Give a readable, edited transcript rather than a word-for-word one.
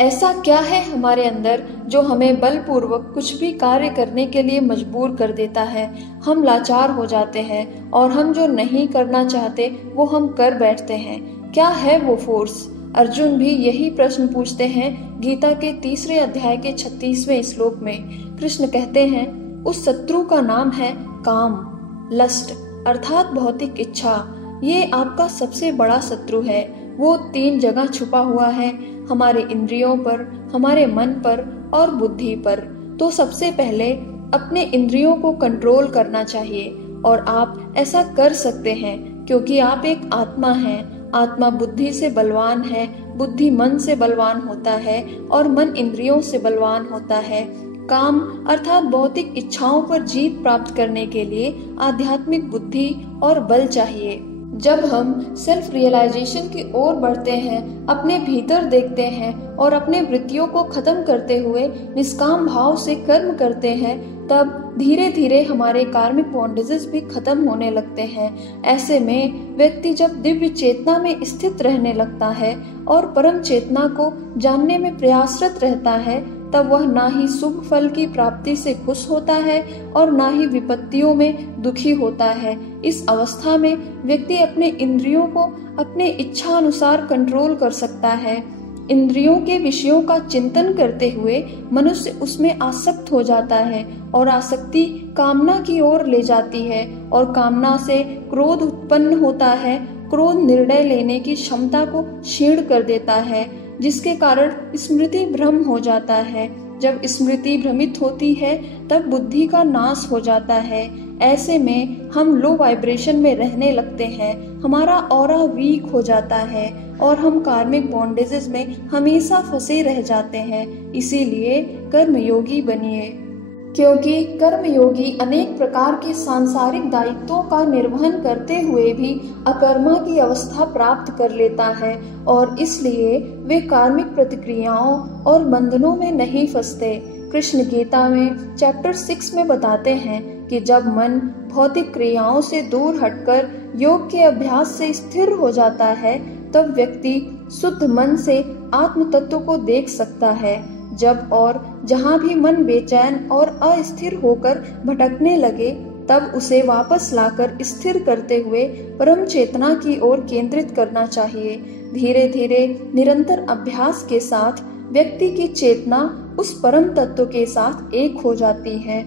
ऐसा क्या है हमारे अंदर जो हमें बलपूर्वक कुछ भी कार्य करने के लिए मजबूर कर देता है। हम लाचार हो जाते हैं और हम जो नहीं करना चाहते वो हम कर बैठते हैं। क्या है वो फोर्स? अर्जुन भी यही प्रश्न पूछते हैं। गीता के 3 अध्याय के 36वें श्लोक में कृष्ण कहते हैं, उस शत्रु का नाम है काम, लस्ट अर्थात भौतिक इच्छा। ये आपका सबसे बड़ा शत्रु है। वो 3 जगह छुपा हुआ है, हमारे इंद्रियों पर, हमारे मन पर और बुद्धि पर। तो सबसे पहले अपने इंद्रियों को कंट्रोल करना चाहिए और आप ऐसा कर सकते हैं क्योंकि आप एक आत्मा हैं। आत्मा बुद्धि से बलवान है, बुद्धि मन से बलवान होता है और मन इंद्रियों से बलवान होता है। काम अर्थात भौतिक इच्छाओं पर जीत प्राप्त करने के लिए आध्यात्मिक बुद्धि और बल चाहिए। जब हम सेल्फ रियलाइजेशन की ओर बढ़ते हैं, अपने भीतर देखते हैं और अपने वृत्तियों को खत्म करते हुए निष्काम भाव से कर्म करते हैं, तब धीरे धीरे हमारे कार्मिक बॉन्डेजेस भी खत्म होने लगते हैं। ऐसे में व्यक्ति जब दिव्य चेतना में स्थित रहने लगता है और परम चेतना को जानने में प्रयासरत रहता है, तब वह ना ही शुभ फल की प्राप्ति से खुश होता है और ना ही विपत्तियों में दुखी होता है। इस अवस्था में व्यक्ति अपने इंद्रियों को अपने इच्छा अनुसार कंट्रोल कर सकता है। इंद्रियों के विषयों का चिंतन करते हुए मनुष्य उसमें आसक्त हो जाता है और आसक्ति कामना की ओर ले जाती है और कामना से क्रोध उत्पन्न होता है। क्रोध निर्णय लेने की क्षमता को क्षीण कर देता है, जिसके कारण स्मृति भ्रम हो जाता है। जब स्मृति भ्रमित होती है तब बुद्धि का नाश हो जाता है। ऐसे में हम लो वाइब्रेशन में रहने लगते हैं, हमारा ऑरा वीक हो जाता है और हम कार्मिक बॉन्डेजेस में हमेशा फंसे रह जाते हैं। इसीलिए कर्मयोगी बनिए, क्योंकि कर्मयोगी अनेक प्रकार के सांसारिक दायित्वों का निर्वहन करते हुए भी अकर्मा की अवस्था प्राप्त कर लेता है और इसलिए वे कार्मिक प्रतिक्रियाओं और बंधनों में नहीं फंसते। कृष्ण गीता में चैप्टर 6 में बताते हैं कि जब मन भौतिक क्रियाओं से दूर हटकर योग के अभ्यास से स्थिर हो जाता है, तब व्यक्ति शुद्ध मन से आत्म तत्व को देख सकता है। जब और जहाँ भी मन बेचैन और अस्थिर होकर भटकने लगे, तब उसे वापस लाकर स्थिर करते हुए परम चेतना की ओर केंद्रित करना चाहिए। धीरे धीरे निरंतर अभ्यास के साथ व्यक्ति की चेतना उस परम तत्व के साथ एक हो जाती है।